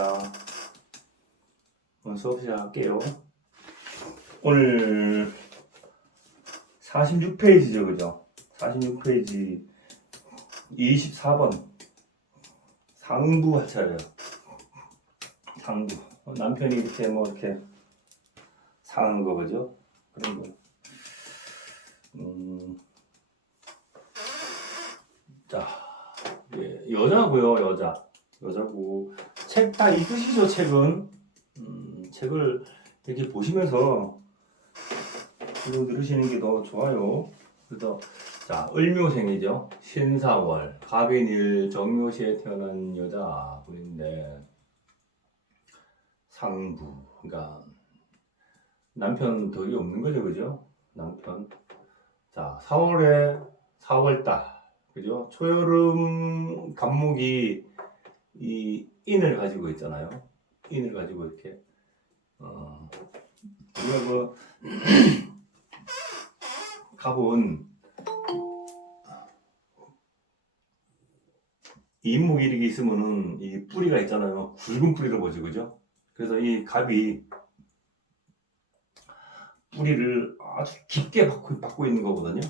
반갑습니다. 오늘 수업 시작할게요. 오늘 46페이지죠, 그죠? 46페이지 24번 상부 할 차례요. 상부. 남편이 이렇게 이렇게 상하는 거, 그죠? 그런 거. 자, 예, 여자고요, 여자고. 책 다 읽으시죠, 책은. 책을 이렇게 보시면서 이거 들으시는 게 더 좋아요. 그래서 자, 을묘생이죠. 신사월, 갑인일, 정묘시에 태어난 여자분인데 상부, 그러니까 남편 덕이 없는 거죠, 그죠? 남편. 자, 4월달, 그죠? 초여름 간목이 이 인을 가지고 있잖아요. 인을 가지고 이렇게 우리가 그 갑은 인목이 이렇게 있으면은 이 뿌리가 있잖아요. 굵은 뿌리를 보죠, 그죠? 그래서 이 갑이 뿌리를 아주 깊게 받고 있는 거거든요.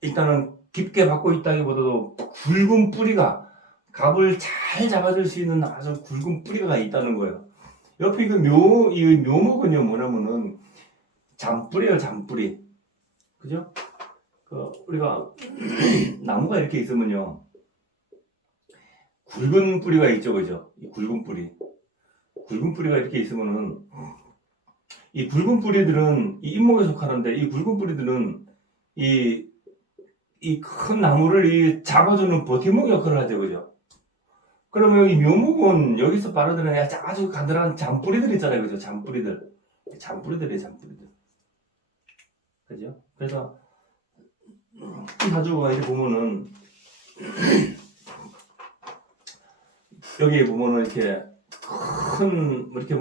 일단은 깊게 받고 있다기보다도 굵은 뿌리가 갑을 잘 잡아줄 수 있는 아주 굵은 뿌리가 있다는 거예요. 옆에 이 묘목은요, 뭐냐면은 잔뿌리예요, 잔뿌리. 그죠? 우리가 나무가 이렇게 있으면요, 굵은 뿌리가 있죠, 그죠? 이 굵은 뿌리가 이렇게 있으면은 이 굵은 뿌리들은 이 잎목에 속하는데 이 굵은 뿌리들은 이 큰 나무를 잡아주는 버팀목 역할을 하죠, 그죠? 그러면 이 묘목은 여기서 바로드는 아주 가늘한 잔뿌리들 있잖아요, 그죠? 잔뿌리들이에요, 잔뿌리들. 그죠? 그래서 이 가지고가 이렇게 보면은 여기 보면은 이렇게 큰 이렇게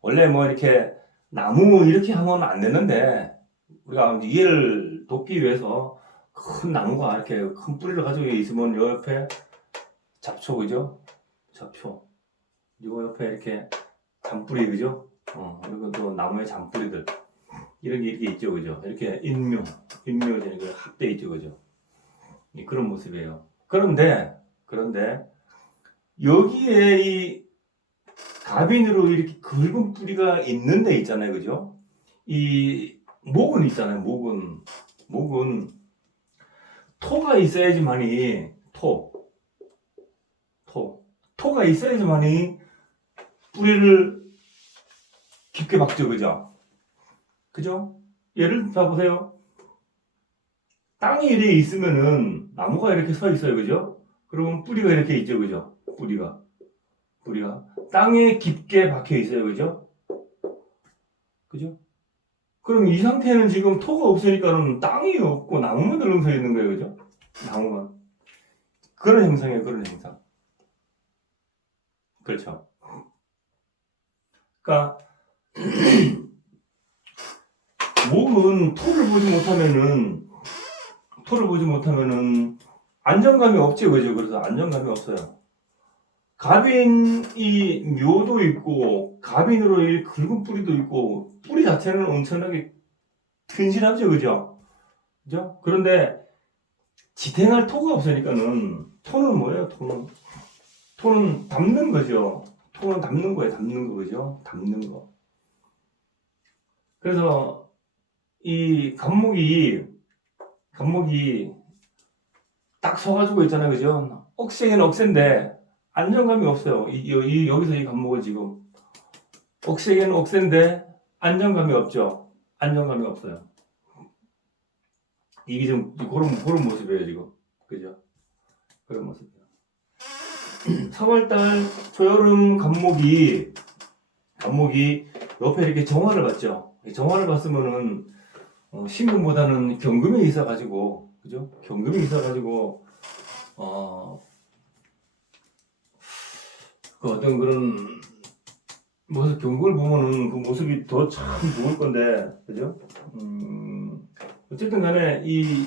원래 이렇게 나무 이렇게 하면 안 되는데 우리가 이해를 돕기 위해서 큰 나무가 이렇게 큰 뿌리를 가지고 있으면 요 옆에 잡초, 그죠? 잡초. 요 옆에 이렇게 잔뿌리, 그죠? 그리고 또 나무의 잔뿌리들 이런 게 이렇게 있죠, 그죠? 이렇게 인묘 합돼 있죠, 그죠? 그런 모습이에요. 그런데 여기에 이 가빈으로 이렇게 굵은 뿌리가 있는 데 있잖아요, 그죠? 이 목은 있잖아요, 목은 토가 있어야지만이 토가 있어야지만이 뿌리를 깊게 박죠, 그죠? 예를 들어 보세요. 땅이 이렇게 있으면은 나무가 이렇게 서 있어요, 그죠? 그러면 뿌리가 이렇게 있죠, 그죠? 뿌리가 땅에 깊게 박혀 있어요, 그죠? 그럼 이 상태는 지금 토가 없으니까는 땅이 없고 나무만 들렁서 있는 거예요, 그죠? 나무만. 그런 형상이에요, 그런 형상. 그렇죠. 그러니까 목은 토를 보지 못하면은 안정감이 없죠, 그죠? 그래서 안정감이 없어요. 갑인이 묘도 있고 갑인으로 이 굵은 뿌리도 있고 뿌리 자체는 엄청나게 튼실하죠, 그죠? 그런데 지탱할 토가 없으니까는 토는 뭐예요? 토는 담는 거죠. 토는 담는 거예요, 담는 거, 그죠? 담는 거. 그래서 이 갑목이 딱 서가지고 있잖아요, 그죠? 억세긴 억센데 안정감이 없어요. 여기서 이 갑목은 지금 억세긴 억센데 안정감이 없죠. 안정감이 없어요. 이게 좀 그런 모습이에요, 지금. 그죠? 그런 모습이에요. 3월달 초여름 갑목이 옆에 이렇게 정화를 봤죠. 정화를 봤으면은 신금보다는 경금이 있어가지고, 그죠? 경금이 있어가지고 그 어떤 그런 모습, 경금을 보면은 그 모습이 더 참 좋을 건데, 그죠? 어쨌든 간에 이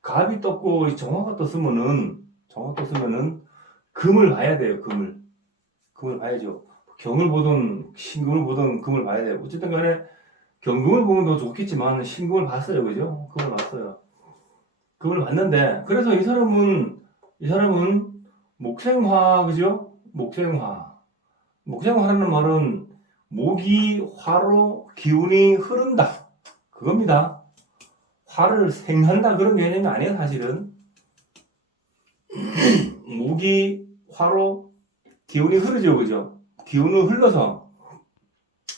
갑이 떴고 정화가 떴으면은 금을 봐야 돼요. 금을 봐야죠. 경을 보든 신금을 보든 금을 봐야 돼요. 어쨌든 간에 경금을 보면 더 좋겠지만 신금을 봤어요. 그죠? 금을 봤어요. 금을 봤는데 그래서 이 사람은 목생화, 그죠? 목생화라는 말은 목이 화로 기운이 흐른다. 그겁니다. 화를 생한다 그런 개념이 아니에요, 사실은. 목이 화로 기운이 흐르죠, 그죠? 기운을 흘러서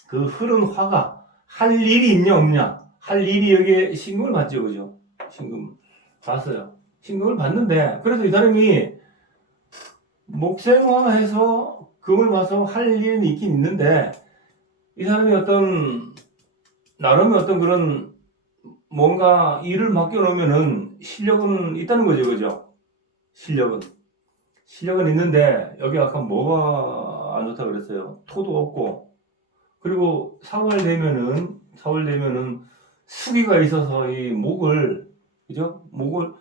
그 흐른 화가 할 일이 있냐 없냐, 할 일이 여기에 신금을 봤죠, 그죠? 신금 봤어요. 신금을 봤는데 그래서 이 사람이 목생화해서 금을 봐서 할 일은 있긴 있는데 이 사람이 나름의 어떤 그런 뭔가 일을 맡겨놓으면은 실력은 있다는 거죠, 그죠? 실력은 있는데 여기 아까 뭐가 안 좋다 그랬어요? 토도 없고 그리고 4월 되면은 수기가 있어서 이 목을, 그죠? 목을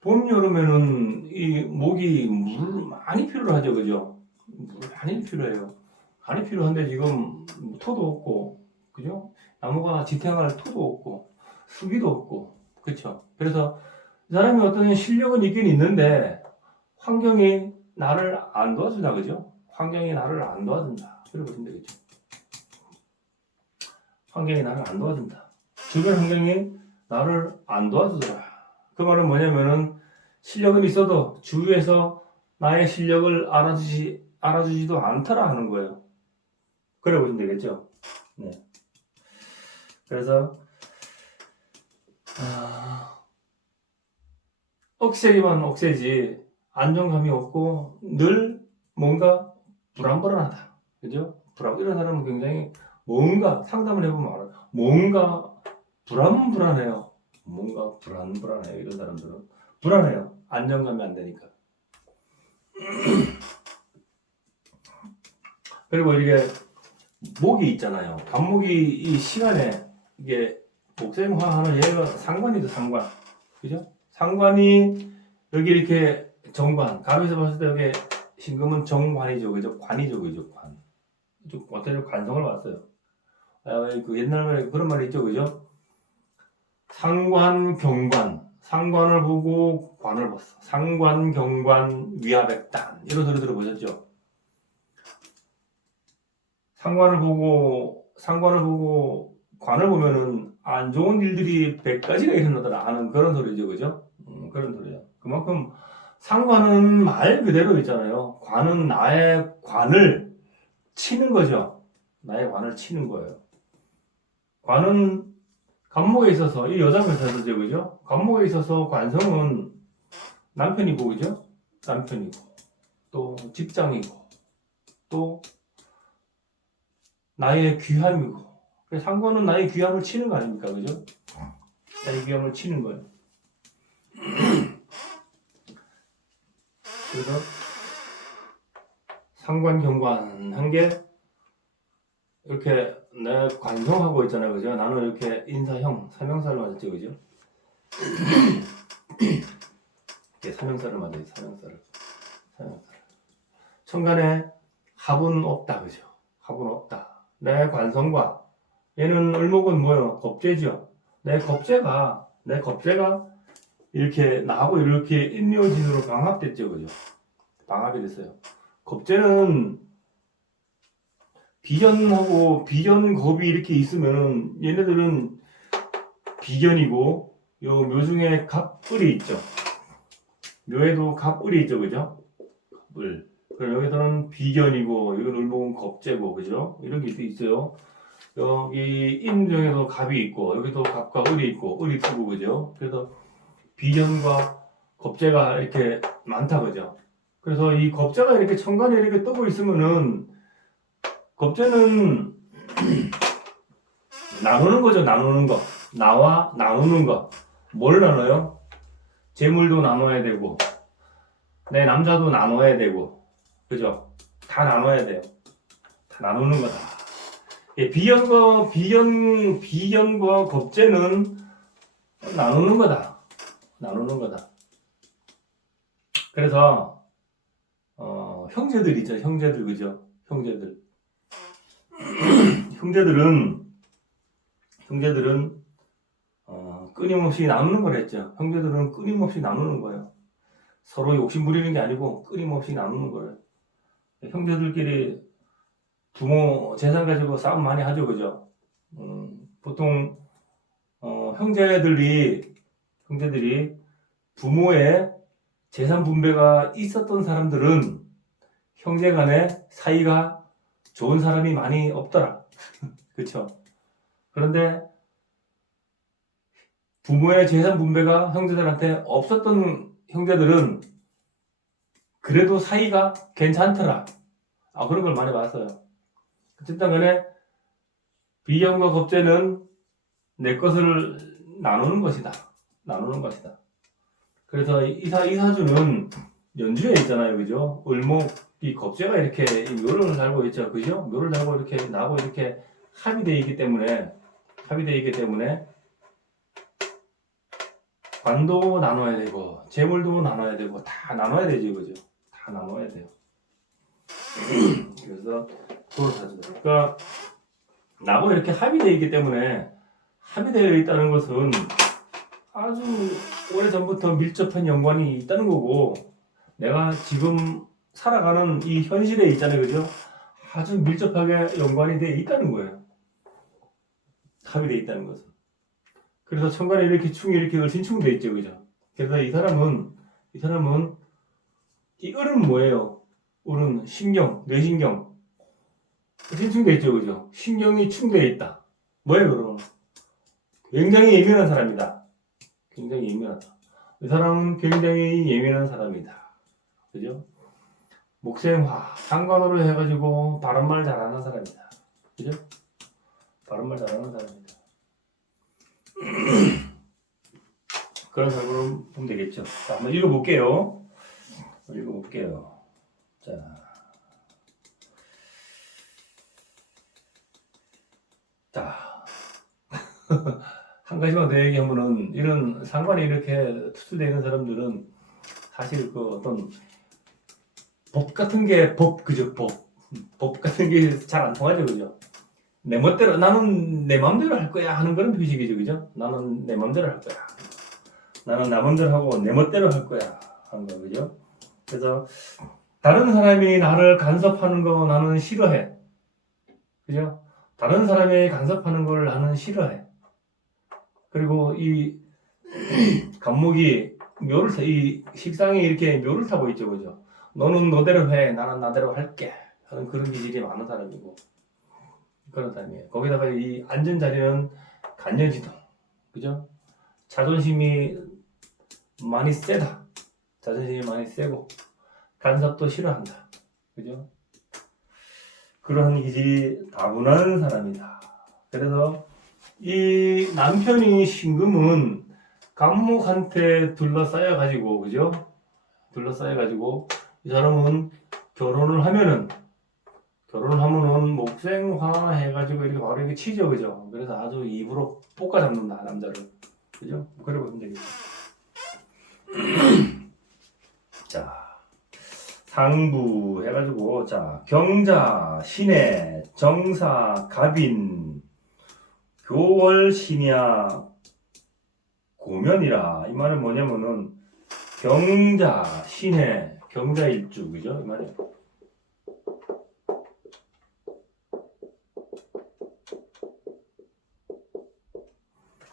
봄 여름에는 이 목이 물 많이 필요하죠, 그죠? 물 많이 필요해요. 많이 필요한데 지금 토도 없고, 그죠? 나무가 지탱할 토도 없고 수기도 없고, 그렇죠? 그래서 이 사람이 어떤 실력은 있긴 있는데 환경이 나를 안 도와준다, 그죠? 환경이 나를 안 도와준다. 그래 보시면 되겠죠. 환경이 나를 안 도와준다. 주변 환경이 나를 안 도와주더라. 그 말은 뭐냐면은 실력은 있어도 주위에서 나의 실력을 알아주지도 않더라 하는 거예요. 그래 보시면 되겠죠. 네. 그래서 억세기만 억세지 안정감이 없고 늘 뭔가 불안불안하다. 그죠? 이런 사람은 굉장히 뭔가 상담을 해보면 알아요. 뭔가 불안해요. 뭔가 불안해요. 이런 사람들은 불안해요. 안정감이 안 되니까. 그리고 이게 목이 있잖아요. 간목이 이 시간에 이게 목생화하는 얘가 상관이죠, 상관. 그죠? 상관이 여기 이렇게 정관. 갑에서 봤을 때 여기 신금은 정관이죠, 그죠? 관이죠, 그죠? 관. 좀 어떤 관성을 봤어요. 그 옛날 말에 그런 말이 있죠, 그죠? 상관, 경관. 상관을 보고 관을 봤어. 상관, 경관, 위화백단. 이런 소리 들어보셨죠? 상관을 보고 관을 보면은 안 좋은 일들이 100가지가 일어나더라 하는 그런 소리죠, 그죠? 그런 소리야. 그만큼 상관은 말 그대로 있잖아요. 관은 나의 관을 치는 거죠. 나의 관을 치는 거예요. 관은 간목에 있어서 이 여자 관사죠, 그죠? 간목에 있어서 관성은 남편이고, 그죠? 남편이고 또 직장이고 또 나의 귀함이고. 상관은 나의 귀함을 치는 거 아닙니까, 그죠? 나의 귀함을 치는 거예요. 그래서 상관 경관 한 게 이렇게 내 관성하고 있잖아요, 그죠? 나는 이렇게 인사형 사명사를 맞았죠, 그죠? 이렇게 사명사를 맞아요, 사명사를. 천간에 합은 없다, 그죠? 합은 없다. 내 관성과 얘는 을목은 뭐요? 겁재죠. 내 겁재가 이렇게 나하고 이렇게 인묘진으로 방합됐죠, 그죠? 방합이 됐어요. 겁재는 비견겁이 이렇게 있으면은 얘네들은 비견이고 요 묘 중에 갑을이 있죠. 묘에도 갑을이 있죠, 그죠? 을. 그럼 여기서는 비견이고 여기 을목은 겁재고, 그죠? 이런 게 있어요. 여기 임중에도 갑이 있고 여기도 갑과 을이 있고 을이 크고, 그죠? 그래서 비견과 겁재가 이렇게 많다, 그죠? 그래서 이 겁재가 이렇게 천간에 이렇게 뜨고 있으면은 겁재는 나누는 거죠. 나누는 거. 나와 나누는 거. 뭘 나눠요? 재물도 나눠야 되고 내 남자도 나눠야 되고, 그죠? 다 나눠야 돼요. 다 나누는 거다. 비견과 겁재는 나누는 거다. 그래서 형제들 있죠. 형제들, 그죠? 형제들. 형제들은 끊임없이 나누는 거랬죠. 형제들은 끊임없이 나누는 거예요. 서로 욕심 부리는 게 아니고 끊임없이 나누는 거예요. 형제들끼리 부모 재산 가지고 싸움 많이 하죠, 그죠? 보통 형제들이 부모의 재산 분배가 있었던 사람들은 형제 간에 사이가 좋은 사람이 많이 없더라. 그쵸? 그런데 부모의 재산 분배가 형제들한테 없었던 형제들은 그래도 사이가 괜찮더라. 그런 걸 많이 봤어요. 어쨌든 간에 비견과 겁재는 내 것을 나누는 것이다. 그래서 이 사주는 연주에 있잖아요. 그죠? 을목이 겁재가 이렇게 묘를 달고 있죠. 그죠? 묘를 달고 이렇게 나고 이렇게 합의되어 있기 때문에 관도 나눠야 되고 재물도 나눠야 되고 다 나눠야 되지. 그죠? 다 나눠야 돼요. 그래서 그걸 사주다. 그러니까 나고 이렇게 합의되어 있기 때문에 합의되어 있다는 것은 아주 오래전부터 밀접한 연관이 있다는 거고 내가 지금 살아가는 이 현실에 있잖아요. 그죠? 아주 밀접하게 연관이 되어 있다는 거예요. 합의되어 있다는 것은. 그래서 천간에 이렇게 충이 이렇게 을신충되어 있죠. 그죠? 그래서 이 사람은 이 을은 뭐예요? 을은 신경, 뇌신경 을신충되어 있죠. 그죠? 신경이 충되어 있다. 뭐예요 그러면? 굉장히 예민한 사람이다. 굉장히 예민하다. 이 사람은 굉장히 예민한 사람이다. 그죠? 목생화, 상관으로 해가지고 바른말 잘하는 사람이다. 그죠? 바른말 잘하는 사람이다. 그런 사람으로 보면 되겠죠. 자, 한번 읽어볼게요. 자. 한 가지만 더 얘기하면은 이런 상관이 이렇게 투수되어 있는 사람들은 사실 그 어떤 법 같은 게 그죠? 법 같은 게 잘 안 통하죠, 그죠? 내 멋대로 나는 내 마음대로 할 거야 하는 그런 표식이죠, 그죠? 나는 내 마음대로 할 거야. 나는 나 마음대로 하고 내 멋대로 할 거야 하는 거, 그죠? 그래서 다른 사람이 나를 간섭하는 거 나는 싫어해, 그죠? 다른 사람이 간섭하는 걸 나는 싫어해. 그리고 이 간목이 이 식상이 이렇게 묘를 타고 있죠, 그죠? 너는 너대로 해, 나는 나대로 할게 하는 그런 기질이 많은 사람이고 그런 사람이에요. 거기다가 이 앉은 자리는 간여지동, 그죠? 자존심이 많이 세다. 자존심이 많이 세고 간섭도 싫어한다, 그죠? 그러한 기질이 다분한 사람이다. 그래서 이 남편이 신금은 간목한테 둘러싸여가지고, 그죠? 둘러싸여가지고, 이 사람은 결혼을 하면은 목생화 해가지고 이렇게 바로 이렇게 치죠, 그죠? 그래서 아주 입으로 볶아 잡는다, 남자를. 그죠? 그래 보면 되겠죠. 자, 상부 해가지고, 자, 경자, 신해, 정사, 갑인, 교월, 신야, 고면이라. 이 말은 뭐냐면은 경자, 신해, 경자일주, 그죠? 이 말이에요.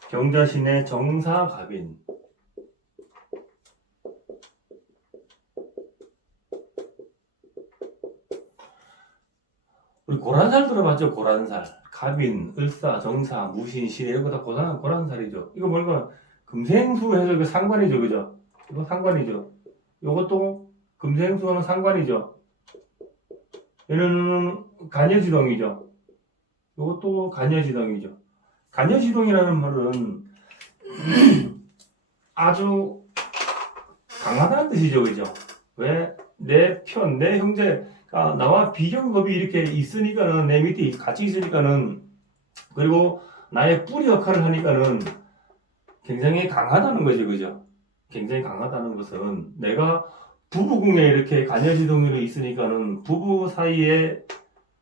경자, 신해, 정사, 갑인. 우리 고란살 들어봤죠? 고란살. 갑인, 을사, 정사, 무신, 신해 이런 거 다 고란살이죠. 이거 뭐니까 금생수 해서 그 상관이죠, 그죠? 이거 상관이죠. 이것도 금생수와는 상관이죠. 얘는 간여지동이죠. 이것도 간여지동이죠. 간여지동이라는 말은 아주 강하다는 뜻이죠, 그죠? 왜? 내 형제가 나와 비경겁이 이렇게 있으니까는 내 밑에 같이 있으니까는 그리고 나의 뿌리 역할을 하니까는 굉장히 강하다는 거죠, 그죠? 굉장히 강하다는 것은 내가 부부궁에 이렇게 간여지동일이 있으니까는 부부 사이에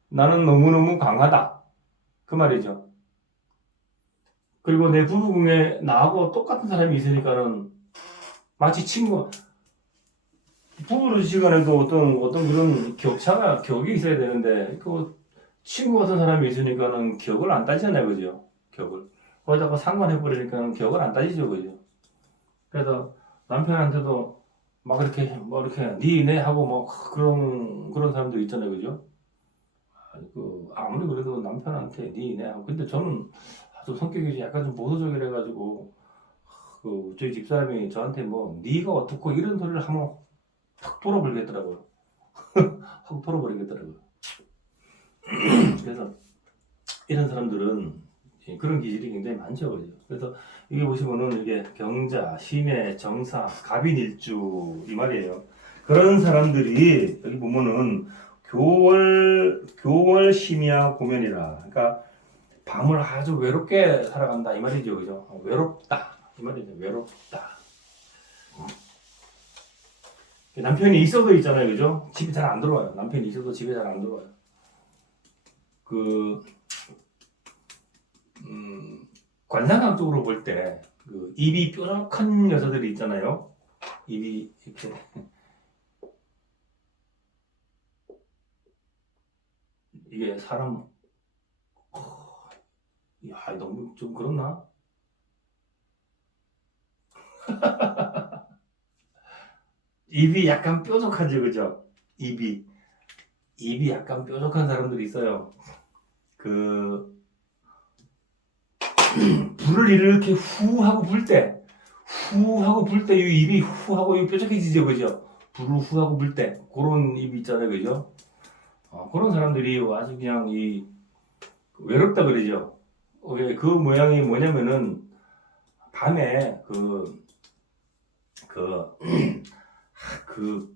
나는 너무너무 강하다. 그 말이죠. 그리고 내 부부궁에 나하고 똑같은 사람이 있으니까는 마치 친구, 부부로 시간에도 어떤 그런 격이 있어야 되는데, 그 친구 같은 사람이 있으니까는 격을 안 따지잖아요. 그죠? 격을. 거기다가 상관해버리니까는 격을 안 따지죠. 그죠? 그래서 남편한테도 막 이렇게, 뭐 이렇게, 네 하고 뭐 그런 사람들 있잖아요. 그죠? 아무리 그래도 남편한테 네 하고. 근데 저는 좀 성격이 약간 좀 보수적이라 가지고, 저희 집사람이 저한테 뭐, 네가 어떻고 이런 소리를 하면 확 돌아버리겠더라고요. 확 돌아버리겠더라고요. 그래서 이런 사람들은 그런 기질이 굉장히 많죠. 그죠? 그래서 이게 보시면은 이게 경자, 신의, 정사, 갑인일주 이 말이에요. 그런 사람들이 여기 보면은 교월 심야 고면이라. 그러니까 밤을 아주 외롭게 살아간다 이 말이죠. 그죠? 외롭다 이 말이죠. 외롭다. 남편이 있어도 있잖아요. 그죠? 집에 잘 안 들어와요. 남편이 있어도 집에 잘 안 들어와요. 그 관상학적으로 볼 때 입이 뾰족한 여자들이 있잖아요. 입이 이렇게 이게 사람 야 너무 좀 그렇나? 입이 약간 뾰족하죠, 그죠? 입이 약간 뾰족한 사람들이 있어요. 그 불을 이렇게 후 하고 불 때, 후 하고 불 때 이 입이 후 하고 뾰족해지죠, 그죠? 불을 후 하고 불 때 그런 입이 있잖아요, 그죠? 그런 사람들이 아주 그냥 이 외롭다 그러죠. 그 모양이 뭐냐면은 밤에 그, 그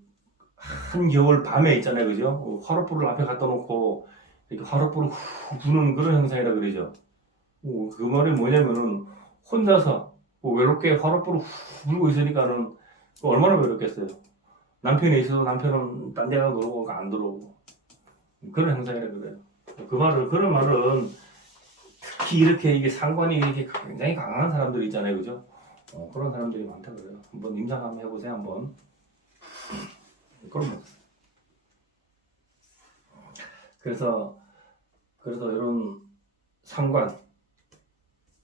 한겨울 밤에 있잖아요, 그죠? 화롯불을 앞에 갖다 놓고 이렇게 화롯불을 후 부는 그런 형상이라 그러죠. 그 말이 뭐냐면은 혼자서 외롭게 화롯불을 후 불고 있으니까는 얼마나 외롭겠어요. 남편이 있어도 남편은 딴 데 가서 놀고 안 들어오고 그런 형상이라 그래요. 그런 말은 특히 이렇게 이게 상관이 이렇게 굉장히 강한 사람들 있잖아요, 그죠? 그런 사람들이 많다 그래요. 한번 임상 한번 해보세요, 한번. 그런 거. 그래서 이런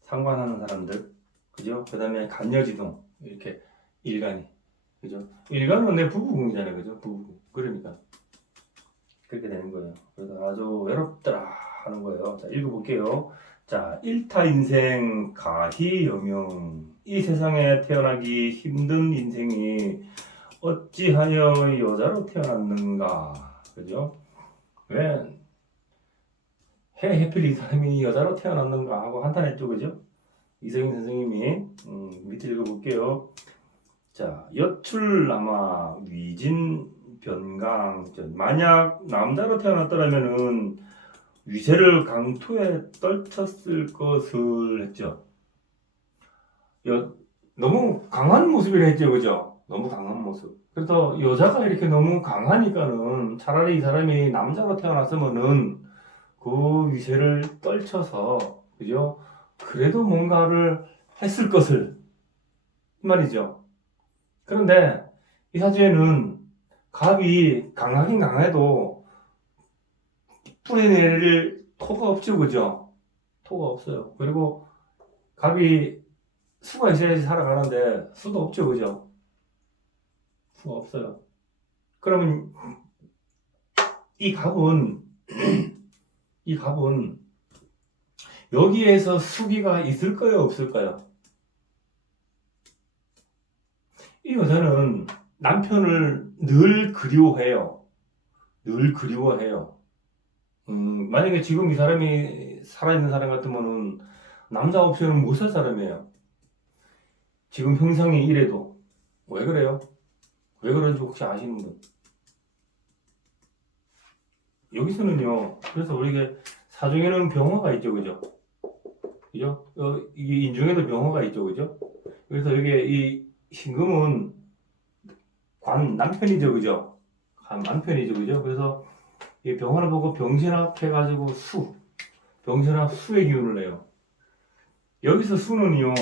상관하는 사람들, 그죠? 그다음에 간여지동 이렇게 일간이, 그죠? 일간은 내 부부궁이잖아요, 그죠? 부부궁. 그러니까 그렇게 되는 거예요. 그래서 아주 외롭더라 하는 거예요. 자, 읽어볼게요. 자, 일타 인생 가희여명. 이 세상에 태어나기 힘든 인생이 어찌하여 여자로 태어났는가? 그죠? 왜 해필 이 사람이 여자로 태어났는가 하고 한탄했죠, 그죠? 이성인 선생님이 밑에 읽어볼게요. 자, 여출남아 위진 변강. 만약 남자로 태어났더라면은 위세를 강토에 떨쳤을 것을 했죠. 너무 강한 모습이라 했죠, 그죠? 너무 강한 모습. 그래서 여자가 이렇게 너무 강하니까는 차라리 이 사람이 남자로 태어났으면은 그 위세를 떨쳐서, 그죠? 그래도 뭔가를 했을 것을, 이 말이죠. 그런데 이 사주에는 갑이 강하긴 강해도 뿌리내릴 토가 없죠, 그죠? 토가 없어요. 그리고 갑이 수가 있어야지 살아가는데 수도 없죠, 그죠? 수가 없어요. 그러면 이 갑은 이 갑은 여기에서 수기가 있을까요, 없을까요? 이 여자는 남편을 늘 그리워해요. 늘 그리워해요. 만약에 지금 이 사람이 살아있는 사람 같으면은 남자 없이는 못 살 사람이에요. 지금 형상이 이래도. 왜 그래요? 왜 그런지 혹시 아시는 분? 여기서는요, 그래서 우리가 사중에는 병화가 있죠, 그죠? 그죠? 이게 인중에도 병화가 있죠, 그죠? 그래서 이게 이 신금은 남편이죠, 그죠? 남편이죠, 그죠? 그래서 이 병화를 보고 병신합 해가지고 병신합 수의 기운을 내요. 여기서 수는요,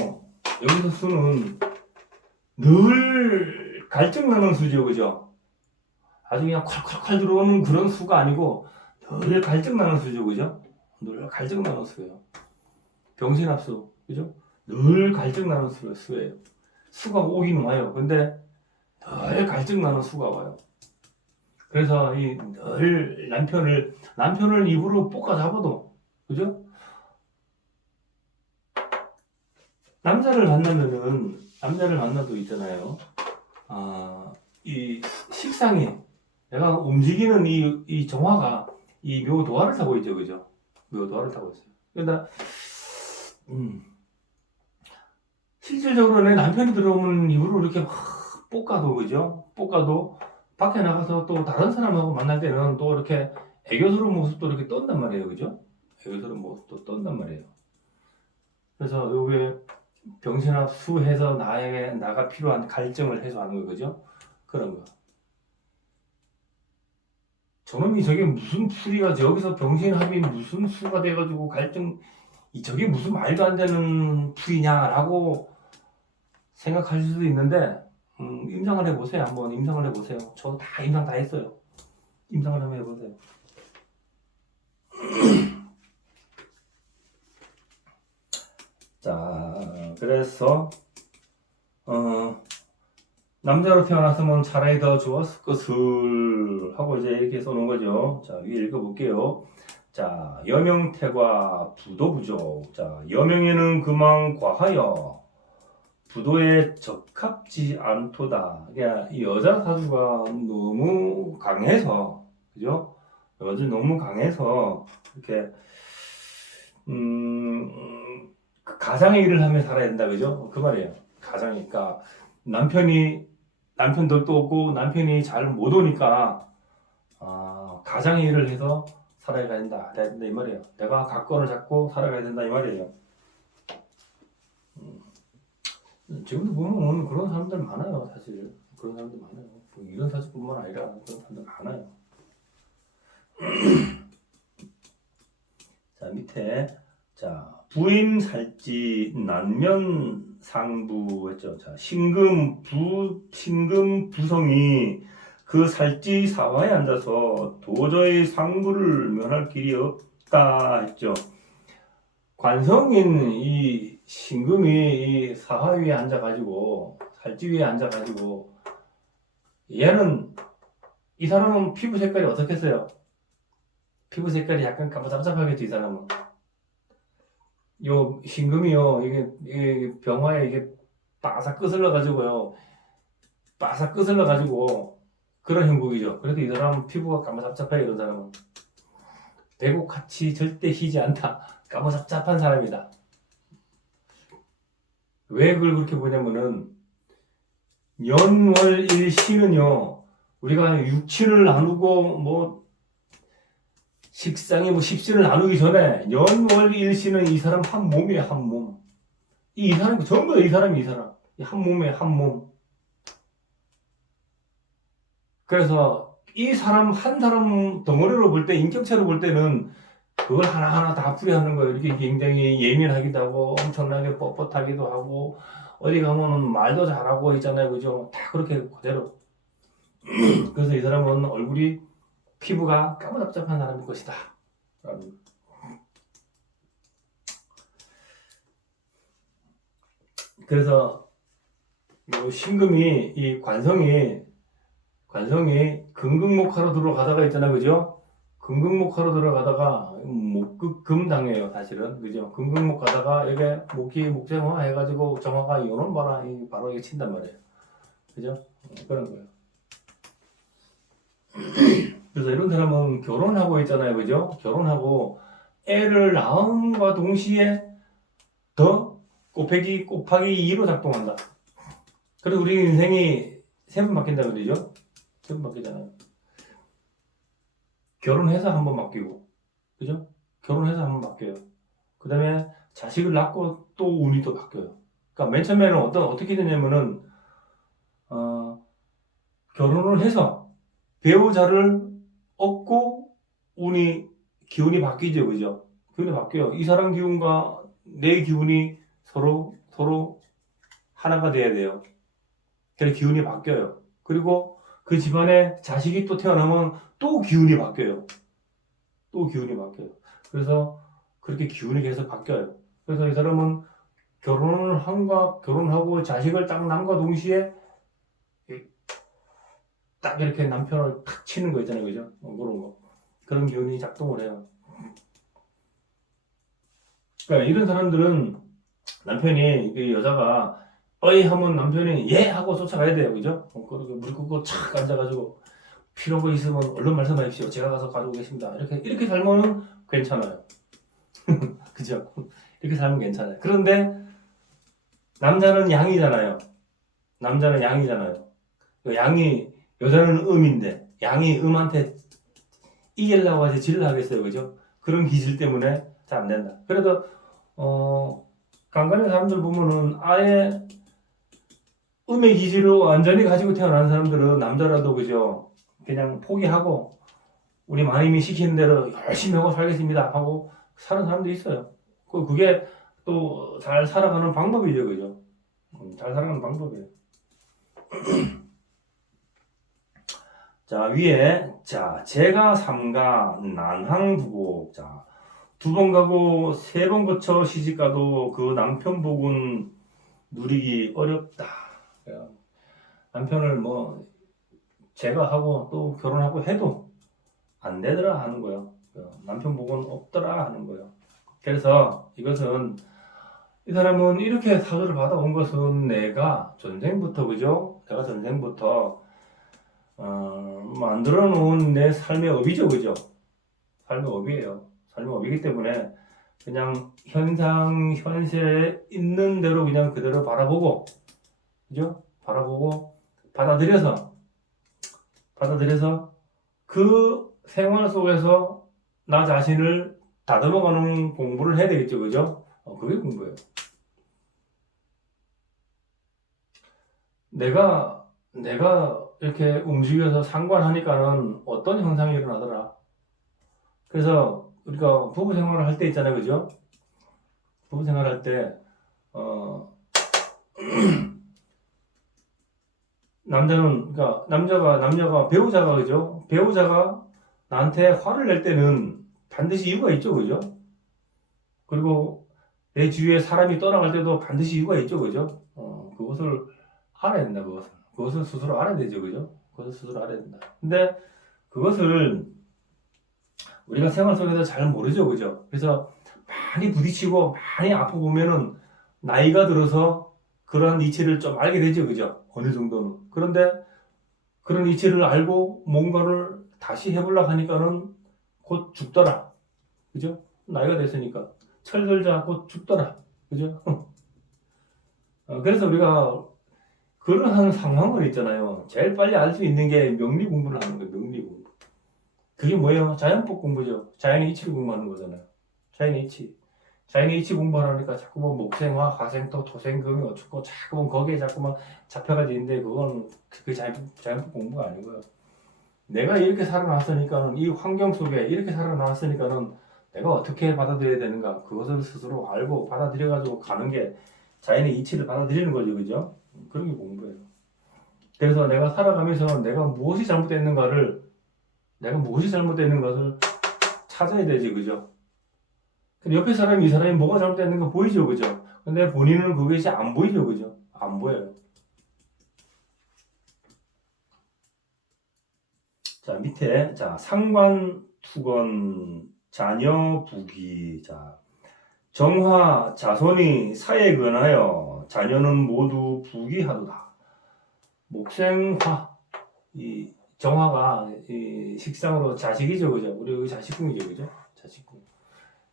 여기서 수는 늘 갈증나는 수죠, 그죠? 아주 그냥 콸콸콸 들어오는 그런 수가 아니고 늘 갈증나는 수죠, 그죠? 늘 갈증나는 수예요. 병신합수, 그죠? 늘 갈증나는 수예요. 수가 오긴 와요. 근데 늘 갈증나는 수가 와요. 그래서 이 늘 남편을 입으로 볶아 잡아도, 그죠? 남자를 만나도 있잖아요. 이 식상이, 내가 움직이는 이 정화가 이 묘도화를 타고 있죠, 그죠? 묘도화를 타고 있어요. 그러니까, 실질적으로 내 남편이 들어오면 입으로 이렇게 막 볶아도, 그죠? 볶아도 밖에 나가서 또 다른 사람하고 만날 때는 또 이렇게 애교스러운 모습도 이렇게 떤단 말이에요, 그죠? 애교스러운 모습도 떤단 말이에요. 그래서 요게 병신합수해서 나가 필요한 갈증을 해소하는 거, 그죠? 그런 거. 저놈이 저게 무슨 풀이가 여기서 병신합이 무슨 수가 돼가지고 갈증, 저게 무슨 말도 안 되는 풀이냐라고 생각하실 수도 있는데, 임상을 해보세요. 한번 임상을 해보세요. 저 다 임상 다 했어요. 임상을 한번 해보세요. 자, 그래서 남자로 태어났으면 차라리 더 좋았을 것을 하고 이제 이렇게 써놓은 거죠. 자, 위에 읽어볼게요. 자, 여명태과 부도부족. 자, 여명에는 그만 과하여 부도에 적합지 않도다. 그러니까 이 여자 사주가 너무 강해서, 그죠? 여자 너무 강해서 이렇게 가장의 일을 하며 살아야 된다, 그죠? 그 말이에요. 가장이니까 남편들도 없고 남편이 잘 못 오니까 가장의 일을 해서 살아야 된다 이 말이에요. 내가 가건을 잡고 살아가야 된다 이 말이에요. 지금도 보면 그런 사람들 많아요, 사실. 그런 사람들 많아요. 뭐 이런 사주뿐만 아니라 그런 사람들 많아요. 자, 밑에 부임 살지 난면 상부 했죠. 자, 신금 부성이 그 살지 사화에 앉아서 도저히 상부를 면할 길이 없다 했죠. 관성인 이 신금이 이 사화 위에 앉아가지고 살지 위에 앉아가지고 얘는 이 사람은 피부 색깔이 어떻겠어요? 피부 색깔이 약간 까무잡잡하겠죠, 이 사람은. 요 신금이요, 이게 병화에 이게 바삭 끄슬러 가지고요, 바삭 끄슬러 가지고 그런 형국이죠. 그래도 이 사람은 피부가 까무잡잡해. 이런 사람은 배고같이 절대 희지 않다. 까무잡잡한 사람이다. 왜 그걸 그렇게 보냐면은 연월일신은요, 우리가 육친을 나누고 뭐 식상에 뭐 십신을 나누기 전에 연월일신은 이 사람 한 몸이에요, 한 몸. 이 사람 전부 다 이 사람이 이 사람. 한 몸에 한 몸. 그래서 이 사람 한 사람 덩어리로 볼 때, 인격체로 볼 때는 그걸 하나하나 다 풀이하는 거예요. 이렇게 굉장히 예민하기도 하고 엄청나게 뻣뻣하기도 하고 어디 가면은 말도 잘하고 있잖아요, 그죠? 다 그렇게 그대로. 그래서 이 사람은 얼굴이 피부가 까무잡잡한 사람일 것이다. 그래서 신금이 이 관성이 금극목화로 들어가다가 있잖아, 그죠? 금극목화로 들어가다가 목극금 당해요, 사실은, 그죠? 금극목 가다가 이게 목이 목정화 해가지고 정화가 이오는 바라 바로 이게 친단 말이에요, 그죠? 그런 거예요. 그래서 이런 사람은 결혼하고 있잖아요, 그죠? 결혼하고 애를 낳음과 동시에 더 곱하기 2로 작동한다. 그래서 우리 인생이 3번 바뀐다 그러죠? 3번 바뀌잖아요. 결혼해서 한 번 바뀌고, 그죠? 결혼해서 한 번 바뀌어요. 그 다음에 자식을 낳고 또 운이 또 바뀌어요. 그러니까 맨 처음에는 어떻게 되냐면은 결혼을 해서 배우자를 얻고 기운이 바뀌죠, 그죠? 기운이 바뀌어요. 이 사람 기운과 내 기운이 서로 하나가 돼야 돼요. 그래서 기운이 바뀌어요. 그리고 그 집안에 자식이 또 태어나면 또 기운이 바뀌어요. 또 기운이 바뀌어요. 그래서 그렇게 기운이 계속 바뀌어요. 그래서 이 사람은 결혼하고 자식을 딱 낳음과 동시에 딱 이렇게 남편을 탁 치는 거 있잖아요. 그죠? 그런 거. 그런 기운이 작동을 해요. 그러니까 이런 사람들은 남편이, 이 여자가 어이 하면 남편이 예 하고 쫓아가야 돼요. 그죠? 그리고 무릎 꿇고 착 앉아가지고 필요한 거 있으면 얼른 말씀하십시오. 제가 가서 가져오겠습니다. 이렇게 살면 괜찮아요. 그죠? 이렇게 살면 괜찮아요. 그런데 남자는 양이잖아요. 남자는 양이잖아요. 여자는 음인데 양이 음한테 이기려고 하지 질을 하겠어요. 그죠? 그런 기질 때문에 잘 안 된다. 그래도 간간히 사람들 보면은 아예 음의 기질을 완전히 가지고 태어난 사람들은 남자라도 그죠? 그냥 포기하고 우리 마님이 시키는 대로 열심히 하고 살겠습니다 하고 사는 사람도 있어요. 그게 또 잘 살아가는 방법이죠. 그죠? 잘 살아가는 방법이에요. 자, 위에, 자, 제가 삼가 난항부고, 자, 2번 가고 3번 거쳐 시집가도 그 남편 복은 누리기 어렵다. 남편을 뭐, 제가 하고 또 결혼하고 해도 안 되더라 하는 거예요. 남편 복은 없더라 하는 거예요. 그래서 이것은, 이 사람은 이렇게 사주를 받아온 것은 내가 전생부터, 그죠? 내가 전생부터 만들어 놓은 내 삶의 업이죠, 그죠? 삶의 업이에요. 삶의 업이기 때문에 그냥 현세에 있는 대로 그냥 그대로 바라보고, 그죠? 바라보고 받아들여서 그 생활 속에서 나 자신을 다듬어가는 공부를 해야 되겠죠, 그죠? 그게 공부예요. 내가 이렇게 움직여서 상관하니까는 어떤 현상이 일어나더라. 그래서 우리가 부부 생활을 할 때 있잖아요, 그죠? 부부 생활할 때 그러니까 남녀가 배우자가 그죠? 배우자가 나한테 화를 낼 때는 반드시 이유가 있죠, 그죠? 그리고 내 주위에 사람이 떠나갈 때도 반드시 이유가 있죠, 그죠? 그것을 알아야 된다, 그것을 스스로 알아야 되죠, 그죠? 그것을 스스로 알아야 된다. 근데 그것을 우리가 생활 속에서 잘 모르죠, 그죠? 그래서 많이 부딪히고 많이 아파보면은 나이가 들어서 그러한 이치를 좀 알게 되죠, 그죠? 어느 정도는. 그런데 그런 이치를 알고 뭔가를 다시 해보려고 하니까는 곧 죽더라, 그죠? 나이가 됐으니까. 철들자 곧 죽더라, 그죠? 그래서 우리가 그러한 상황을 있잖아요. 제일 빨리 알 수 있는 게 명리 공부를 하는 거예요, 명리 공부. 그게 뭐예요? 자연법 공부죠. 자연의 이치를 공부하는 거잖아요. 자연의 이치 공부하니까 자꾸만 목생화, 화생토, 토생금이 어쩌고 자꾸만 거기에 자꾸만 잡혀가지고 있는데 그건 그 자연법 공부가 아니고요. 내가 이렇게 살아났으니까는 이 환경 속에 이렇게 살아났으니까는 내가 어떻게 받아들여야 되는가 그것을 스스로 알고 받아들여가지고 가는 게 자연의 이치를 받아들이는 거죠, 그죠? 그런 게 공부예요. 그래서 내가 살아가면서 내가 무엇이 잘못된 것을 찾아야 되지, 그죠? 근데 옆에 사람이 이 사람이 뭐가 잘못됐는 거 보이죠, 그죠? 근데 본인은 그것이 안 보이죠, 그죠? 안 보여요. 자, 밑에, 자, 상관, 투건, 자녀, 부기, 자, 정화, 자손이 사에 근하여 자녀는 모두 부기하도다. 목생화, 이 정화가 이 식상으로 자식이죠, 그죠? 우리 자식궁이죠, 그죠? 자식궁.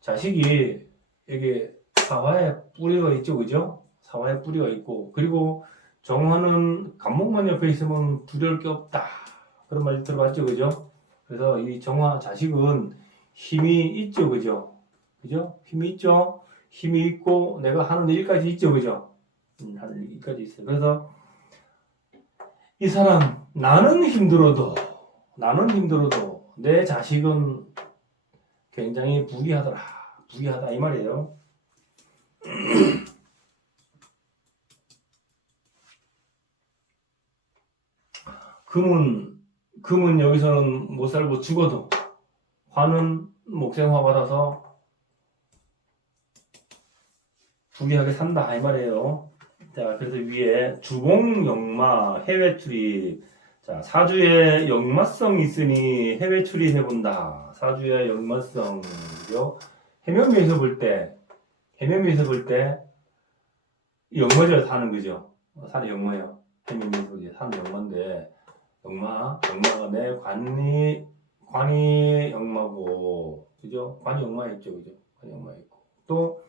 자식이 이게 사화에 뿌리가 있죠, 그죠? 사화에 뿌리가 있고, 그리고 정화는 간목만 옆에 있으면 두려울 게 없다. 그런 말 들어봤죠, 그죠? 그래서 이 정화 자식은 힘이 있죠, 그죠? 그죠? 힘이 있죠? 힘이 있고, 내가 하는 일까지 있죠, 그죠? 하는 일까지 있어요. 그래서 이 사람, 나는 힘들어도 내 자식은 굉장히 부귀하더라. 부귀하다 이 말이에요. 금은 여기서는 못 살고 죽어도 화는 목생화 받아서 부귀하게 산다 이 말이에요. 자, 그래서 위에 주봉역마 해외 출입. 자, 사주에 역마성 있으니 해외 출입해본다. 사주의 역마성이요. 해면미에서 볼 때, 역마죠, 사는 거죠. 사는 역마요. 해면미에서 보지, 사는 역마인데, 역마가 내 관이 역마고, 그죠? 관이 역마에 있죠, 그죠? 관이 역마에 있고. 또,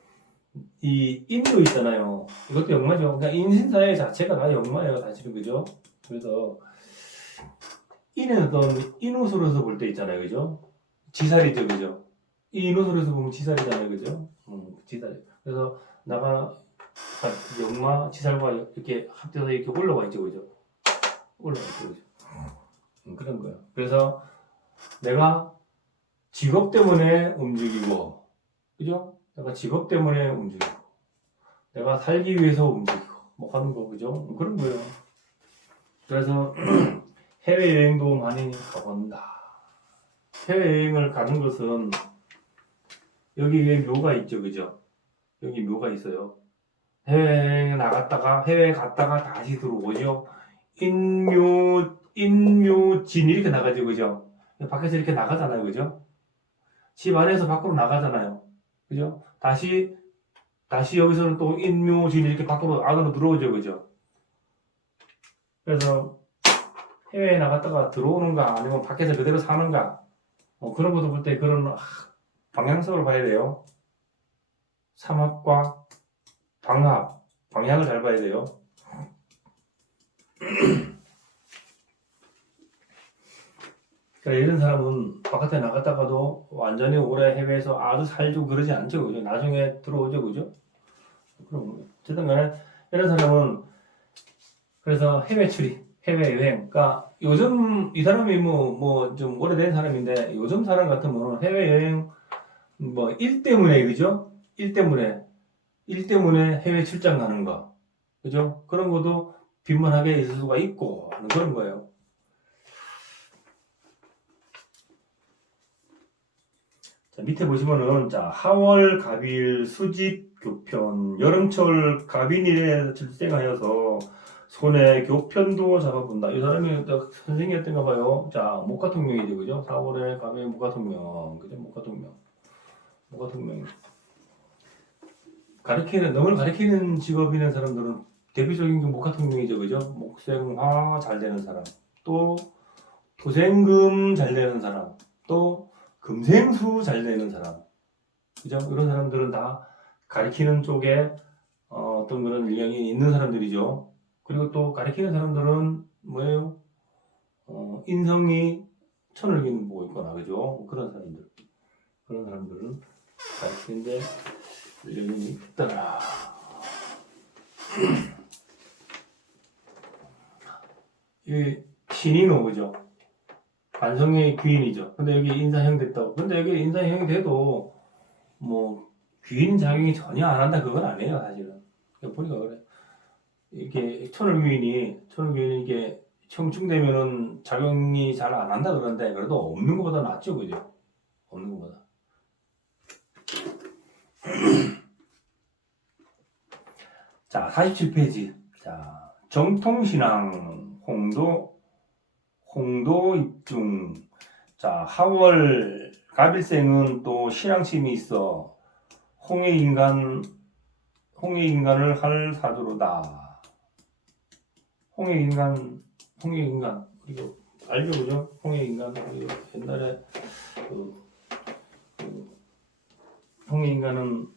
이 인도 있잖아요. 이것도 역마죠. 그러니까 인신사회 자체가 다 역마예요, 사실은 그죠? 그래서 인에서 인호술에서 볼 때 있잖아요, 그죠? 지살이죠, 그죠? 이 인호술에서 보면 지살이잖아요, 그죠? 지살. 그래서 나가 역마 지살과 이렇게 합쳐서 이렇게 올라와 있죠, 그죠? 올라와 있죠, 그죠? 그런 거예요. 그래서 내가 직업 때문에 움직이고, 그죠? 내가 직업 때문에 움직이고. 내가 살기 위해서 움직이고 뭐 하는 거 그죠? 그런 거예요. 그래서 해외여행도 많이 가본다. 해외여행을 가는 것은 여기에 묘가 있죠, 그죠? 여기 묘가 있어요. 해외여행 나갔다가 해외 갔다가 다시 들어오죠. 인묘진 이렇게 나가죠, 그죠? 밖에서 이렇게 나가잖아요, 그죠? 집 안에서 밖으로 나가잖아요, 그죠? 다시 여기서는 또 인묘진 이렇게 밖으로 안으로 들어오죠, 그죠? 그래서 해외에 나갔다가 들어오는가 아니면 밖에서 그대로 사는가 그런 것도 볼 때 그런 방향성을 봐야 돼요. 삼합과 방향을 잘 봐야 돼요. 그러니까 이런 사람은 바깥에 나갔다가도 완전히 오래 해외에서 아주 살고 그러지 않죠, 그죠? 나중에 들어오죠, 그죠? 그럼 어쨌든 간에 이런 사람은 그래서 해외 출입, 해외 여행. 그러니까 요즘 이 사람이 뭐 좀 오래된 사람인데 요즘 사람 같으면 해외 여행 뭐 일 때문에 그죠? 일 때문에 해외 출장 가는 거, 그죠? 그런 것도 빈번하게 있을 수가 있고 하는 그런 거예요. 자, 밑에 보시면은 자 하월 갑일 수집 교편 여름철 갑인일에 출생하여서 손에 교편도 잡아본다. 이 사람이 선생이었던가 봐요. 자 목화통명이죠, 그죠? 4월에 갑일 목화통명, 그죠? 목화통명. 너를 가리키는 직업 있는 사람들은 대표적인 게 목화통명이죠, 그죠? 목생화 잘 되는 사람, 또 토생금 잘 되는 사람, 또 금생수 잘 되는 사람, 그죠? 이런 사람들은 다 가리키는 쪽에 어떤 그런 일량이 있는 사람들이죠. 그리고 또 가리키는 사람들은 뭐예요? 인성이 천을기는 보고 있거나, 그죠? 그런 사람들은 가리키는데 일량이 있더라. 이 신인호, 그죠? 관성의 귀인이죠. 근데 여기 인사형 됐다고. 근데 여기 인사형이 돼도 뭐 귀인 작용이 전혀 안 한다 그건 아니에요, 사실은. 보니까 그래. 이렇게 천을귀인이 이게 청충되면은 작용이 잘 안 한다 그러는데 그래도 없는 것보다 낫죠, 그죠? 없는 것보다. 자, 47페이지. 자, 정통신앙 홍도 입중. 자, 하월 갑일생은 또 신앙심이 있어 홍해인간을 할 사주로다. 홍해인간 그리고 알죠, 그죠? 홍해인간 그리고 옛날에 홍해인간은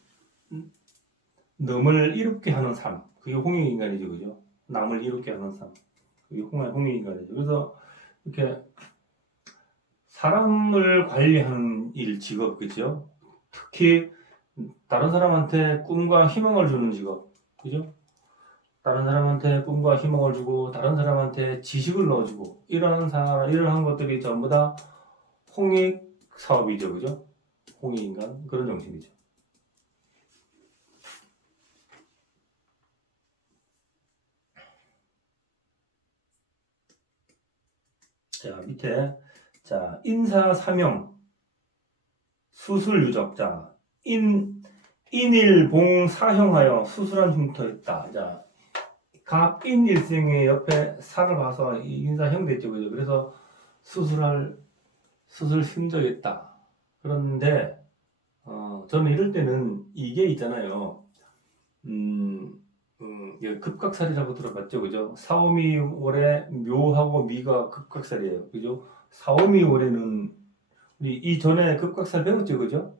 남을 이롭게 하는 삶, 그게 홍해인간이죠, 그죠? 남을 이롭게 하는 삶, 그게 홍해인간이죠. 그래서 이렇게 사람을 관리하는 일, 직업, 그죠? 특히 다른 사람한테 꿈과 희망을 주는 직업, 그죠? 다른 사람한테 꿈과 희망을 주고 다른 사람한테 지식을 넣어주고 이러한 것들이 전부 다 홍익 사업이죠, 그죠? 홍익인간 그런 정신이죠. 자, 밑에 자 인사 사명 수술 유적자 인일봉 사형하여 수술한 흉터였다. 자, 갑인일생의 옆에 살을 봐서 인사형 됐죠, 그죠? 그래서 수술 흉터였다. 그런데 저는 이럴 때는 이게 있잖아요. 이게 급각살이라고 들어봤죠, 그죠? 사오미월에 묘하고 미가 급각살이에요, 그죠? 사오미월에는 우리 이전에 급각살 배웠죠, 그죠?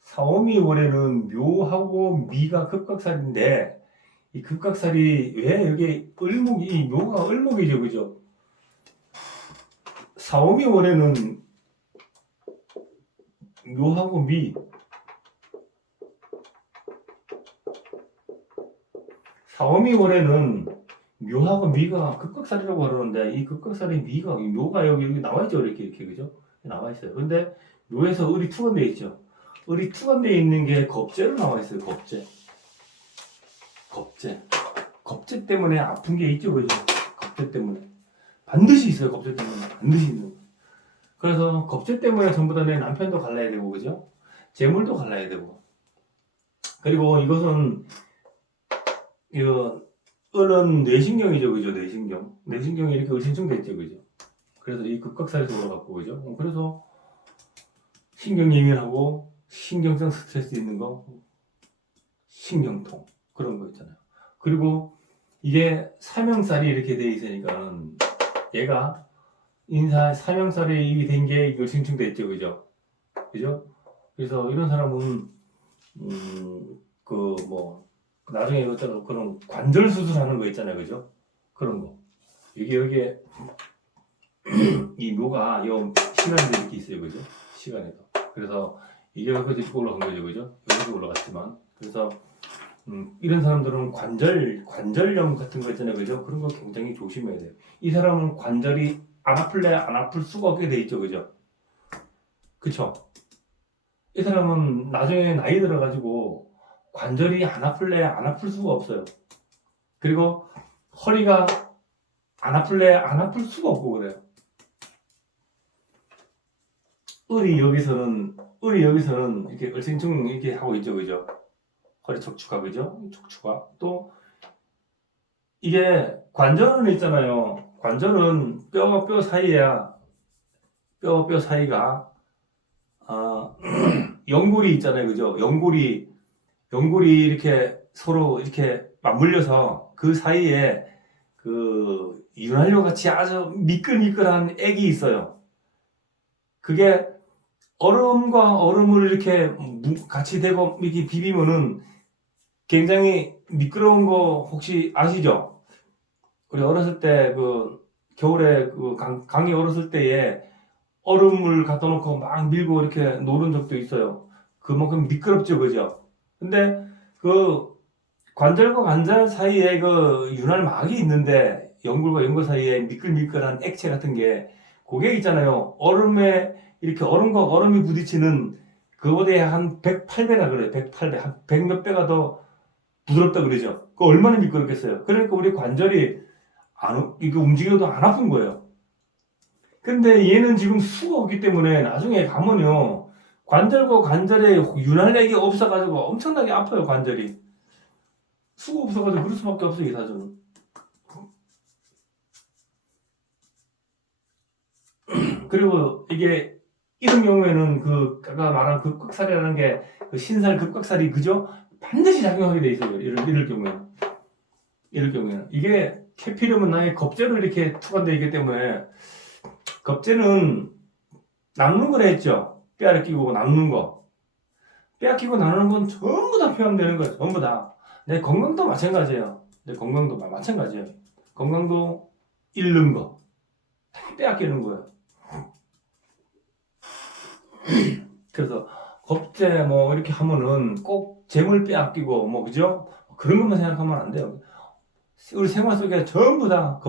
사오미월에는 묘하고 미가 급각살인데 이 급각살이 왜 여기 이 묘가 을목이죠, 그죠? 사오미월에는 묘하고 미 사오미월에는 묘하고 미가 급각살이라고 그러는데 이 급각살의 미가 묘가 여기 나와 있죠, 이렇게 그죠? 나와 있어요. 근데 묘에서 을이 투건돼 있죠. 을이 투건돼 있는 게 겁재로 나와 있어요. 겁재 때문에 아픈 게 있죠, 그죠? 겁재 때문에 반드시 있어요. 겁재 때문에 반드시 있는 거. 그래서 겁재 때문에 전부 다 내 남편도 갈라야 되고, 그죠? 재물도 갈라야 되고. 그리고 이것은 이거 을은 뇌신경이죠, 그죠? 뇌신경이 이렇게 을신충됐죠, 그죠? 그래서 이 급각살에서 올라갔고, 그죠? 그래서 신경 예민하고 신경성 스트레스 있는 거, 신경통 그런 거 있잖아요. 그리고 이게 사명살이 이렇게 돼 있으니까는 얘가 인사 사명살이 된 게 을신충됐죠, 그죠? 그죠? 그래서 이런 사람은 나중에 그런 관절 수술하는 거 있잖아요, 그죠? 그런 거. 여기에 이 묘가 요 시간이 이렇게 있어요, 그죠? 시간에도. 그래서 이게 여기서 올라간 거죠, 그죠? 여기서 올라갔지만. 그래서 이런 사람들은 관절염 같은 거 있잖아요, 그죠? 그런 거 굉장히 조심해야 돼요. 이 사람은 관절이 안 아플래 안 아플 수가 없게 돼 있죠, 그죠? 그쵸? 이 사람은 나중에 나이 들어가지고 관절이 안 아플래 안 아플 수가 없어요. 그리고 허리가 안 아플래 안 아플 수가 없고 그래요. 을이 여기서는 이렇게 을생충 이렇게 하고 있죠, 그죠? 허리 척추가, 그죠? 척추가 또 이게 관절은 있잖아요. 관절은 뼈와 뼈 사이야. 뼈와 뼈 사이가 연골이 있잖아요, 그죠? 연골이 이렇게 서로 이렇게 맞물려서 그 사이에 그 윤활유 같이 아주 미끌미끌한 액이 있어요. 그게 얼음과 얼음을 이렇게 같이 대고 이렇게 비비면은 굉장히 미끄러운 거 혹시 아시죠? 우리 어렸을 때 그 겨울에 그 강에 어렸을 때에 얼음을 갖다 놓고 막 밀고 이렇게 노는 적도 있어요. 그만큼 미끄럽죠, 그죠? 근데 그 관절과 관절 사이에 그 윤활막이 있는데 연골과 연골 사이에 미끌미끌한 액체 같은 게 그게 있잖아요. 얼음과 얼음이 부딪히는 그거에 한 108배나 그래요. 108배, 한 100 몇 배가 더 부드럽다 그러죠. 그 얼마나 미끄럽겠어요. 그러니까 우리 관절이 이거 움직여도 안 아픈 거예요. 근데 얘는 지금 수가 없기 때문에 나중에 가면요. 관절과 관절에 윤활력이 없어가지고 엄청나게 아파요, 관절이. 수가 없어가지고 그럴 수밖에 없어요, 이 사주는. 그리고 이게 이런 경우에는 그 아까 말한 급각살이라는 게 그 신살 급각살이 그죠? 반드시 작용하게 돼 있어요. 이럴 경우에는 이게 캐피lum은 나의 겁재로 이렇게 투과되어 있기 때문에 겁재는 남는 거라 했죠. 뼈를 끼고 남는 거. 뼈 끼고 나누는 건 전부 다 표현되는 거예요. 전부 다. 내 건강도 마찬가지예요. 내 건강도 마찬가지예요. 건강도 잃는 거. 다 빼앗기는 거예요. 그래서 겁재 이렇게 하면은 꼭 재물 빼앗기고 그죠? 그런 것만 생각하면 안 돼요. 우리 생활 속에 전부 다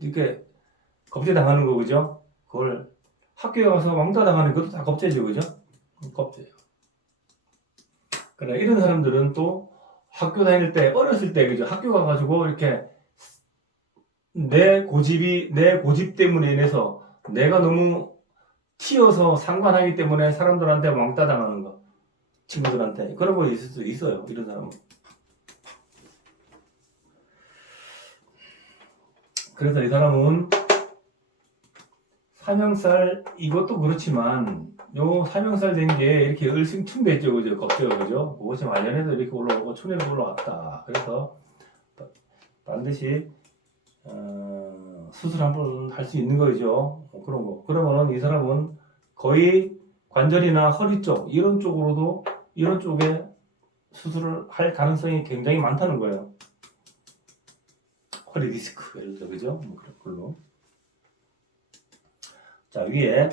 이렇게 겁제 당하는 거, 그죠? 그걸 학교에 가서 왕따 당하는 것도 다 겁제죠, 그죠? 겁제요. 그러나 이런 사람들은 또 학교 다닐 때, 어렸을 때, 그죠? 학교 가가지고 이렇게 내 고집 때문에 인해서 내가 너무 튀어서 상관하기 때문에 사람들한테 왕따 당하는 거. 친구들한테. 그런 거 있을 수 있어요, 이런 사람은. 그래서 이 사람은 삼형살, 이것도 그렇지만 요 삼형살 된 게 이렇게 을승충됐죠, 그죠? 겁제가, 그죠? 그것이 말년에도 이렇게 올라오고 춘에도 올라왔다. 그래서 반드시 수술 한번 할 수 있는 거죠. 그런 거. 그러면 이 사람은 거의 관절이나 허리 쪽 이런 쪽에 수술을 할 가능성이 굉장히 많다는 거예요. 허리 디스크 예를 들어, 그죠? 뭐 그런 걸로. 자, 위에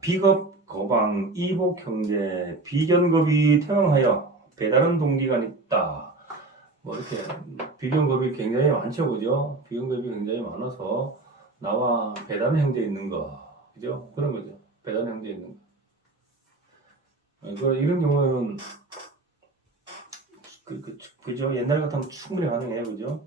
비겁 거방 이복 형제 비견겁이 태왕하여 배다른 동기가 있다. 뭐 이렇게 비견겁이 굉장히 많죠, 그죠? 비견겁이 굉장히 많아서 나와 배다른 형제 있는 거, 그죠? 그런 거죠. 배다른 형제 있는 거. 이런 경우에는 그죠? 옛날 같으면 충분히 가능해요, 그죠?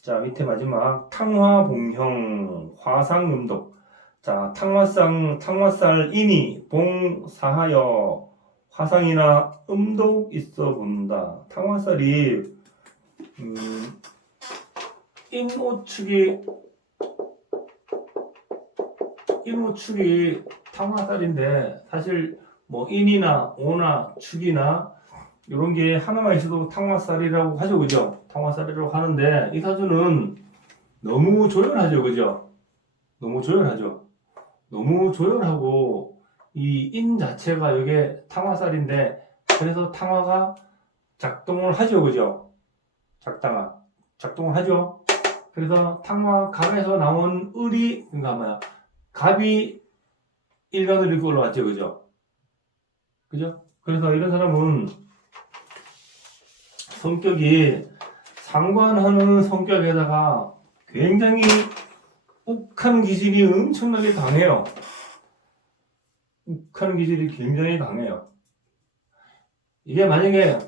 자, 밑에 마지막 탕화봉형 화상음독. 자, 탕화살 인이 봉사하여 화상이나 음독 있어 본다. 탕화살이 인오축이 탕화살인데 사실 뭐 인이나 오나 축이나 이런 게 하나만 있어도 탕화살이라고 하죠, 그죠? 탕화살이라고 하는데 이 사주는 너무 조연하죠, 그죠? 너무 조연하고 이 인 자체가 이게 탕화살인데 그래서 탕화가 작동을 하죠, 그죠? 작동을 하죠. 그래서 탕화 갑에서 나온 을이 그러니까 갑이 일간을 이렇게 올라왔죠, 그죠? 그래서 이런 사람은 성격이 상관하는 성격에다가 굉장히 욱하는 기질이 엄청나게 강해요. 욱하는 기질이 굉장히 강해요. 이게 만약에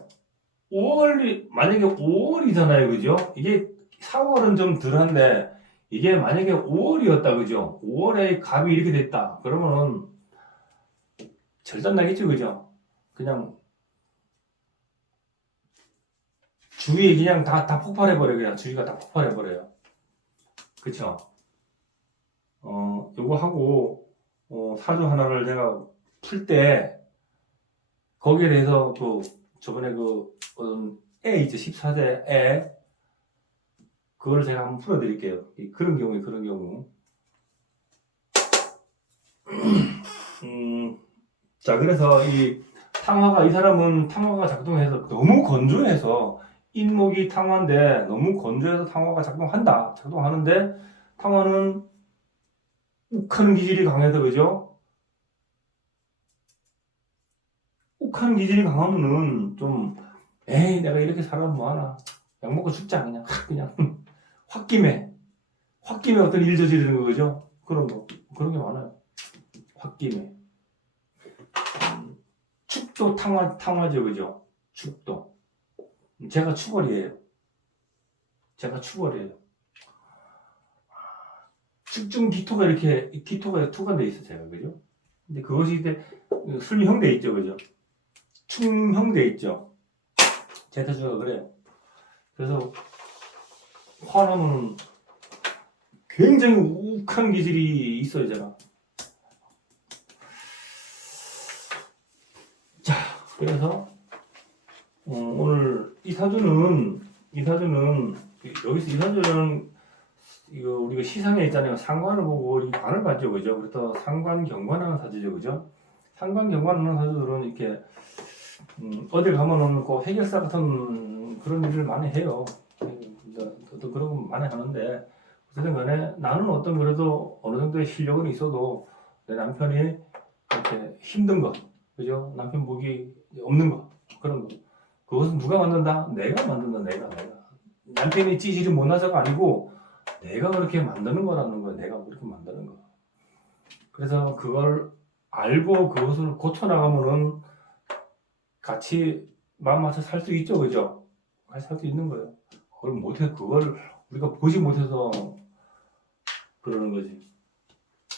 5월이잖아요, 그죠? 이게 4월은 좀 덜한데 이게 만약에 5월이었다, 그죠? 5월에 갑이 이렇게 됐다. 그러면은 절단나겠죠, 그죠? 그냥 주위에 그냥 다 폭발해버려요. 그냥 주위가 다 폭발해버려요. 그쵸? 요거 하고, 사주 하나를 제가 풀 때, 거기에 대해서 저번에 어떤 애 있죠? 14세 애. 그걸 제가 한번 풀어드릴게요. 그런 경우. 자, 그래서 이 사람은 탕화가 작동해서 너무 건조해서 인목이 탕화인데 너무 건조해서 탕화가 작동하는데 탕화는 욱하는 기질이 강해서, 그죠? 욱하는 기질이 강하면은 좀 에이 내가 이렇게 살아도 뭐하나 약 먹고 죽자 그냥 홧김에 어떤 일 저지르는 거, 그죠? 그런 게 많아요. 홧김에 축도 탕화죠, 그죠? 축도. 제가 축월이에요. 축중 기토가 투관돼 있어, 제가, 그죠? 근데 그것이 이제 술미형돼 있죠, 그죠? 충형돼 있죠. 제 태주가 그래요. 그래서 화나면 굉장히 욱한 기질이 있어요, 제가. 자, 그래서 오늘 이 사주는 여기서 이 사주는 이거 우리가 시상에 있잖아요. 상관을 보고 이렇게 관을 봤죠, 그죠? 그래서 상관 경관하는 사주죠, 그죠? 상관 경관하는 사주들은 이렇게 어딜 가면은 그 해결사 같은 그런 일을 많이 해요. 또 그런 거 많이 하는데 어쨌든 간에 나는 그래도 어느 정도의 실력은 있어도 내 남편이 이렇게 힘든 거, 그죠? 남편 복이 없는 거, 그런 거. 그것은 누가 만든다? 내가 만든다, 내가. 남편이 찌질이 못나서가 아니고 내가 그렇게 만드는 거라는 거야. 내가 그렇게 만드는 거. 그래서 그걸 알고 그것을 고쳐나가면은 같이 마음 맞춰 살 수 있죠, 그죠? 같이 살 수 있는 거예요. 그걸 못해, 그걸 우리가 보지 못해서 그러는 거지.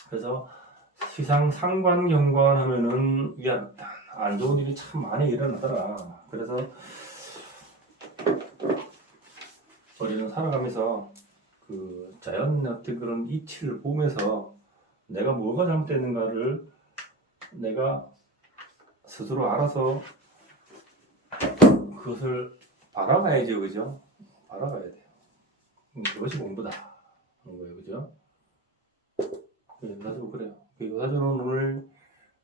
그래서 시상 상관경관 하면은 안 좋은 일이 참 많이 일어나더라. 그래서 우리는 살아가면서 그 자연 어떤 그런 이치를 보면서 내가 뭐가 잘못됐는가를 내가 스스로 알아서 그것을 바라봐야죠, 그죠? 바라봐야 돼요. 그것이 공부다 하는 거예요, 그죠? 나도 그래요. 그 사주는 오늘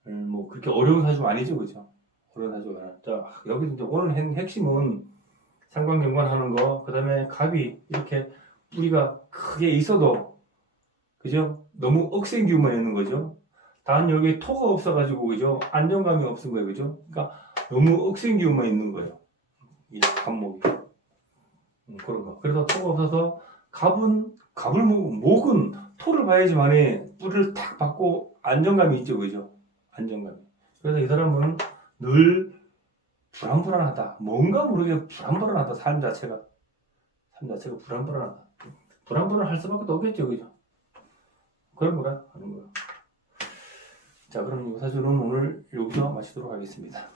뭐 그렇게 어려운 사주가 아니죠, 그죠? 어려운 사주가 아니라. 자, 여기 이제 오늘 핵심은 상관경관 하는 거, 그 다음에 갑이 이렇게 뿌리가 크게 있어도, 그죠? 너무 억센기운만 있는 거죠. 단 여기 토가 없어가지고, 그죠? 안정감이 없은 거예요, 그죠? 그러니까 너무 억센기운만 있는 거예요. 이 갑목이. 그런 거. 그래서 토가 없어서 갑을 목은 토를 봐야지만이 뿌리를 탁 받고 안정감이 있죠, 그죠? 안정감이. 그래서 이 사람은 늘 불안불안하다. 뭔가 모르게 불안불안하다. 삶 자체가 불안불안하다. 불안불안할 수밖에 없겠죠, 그죠? 그런 거라 하는 거야. 자, 그럼 이 사주는 오늘 여기서 마치도록 하겠습니다.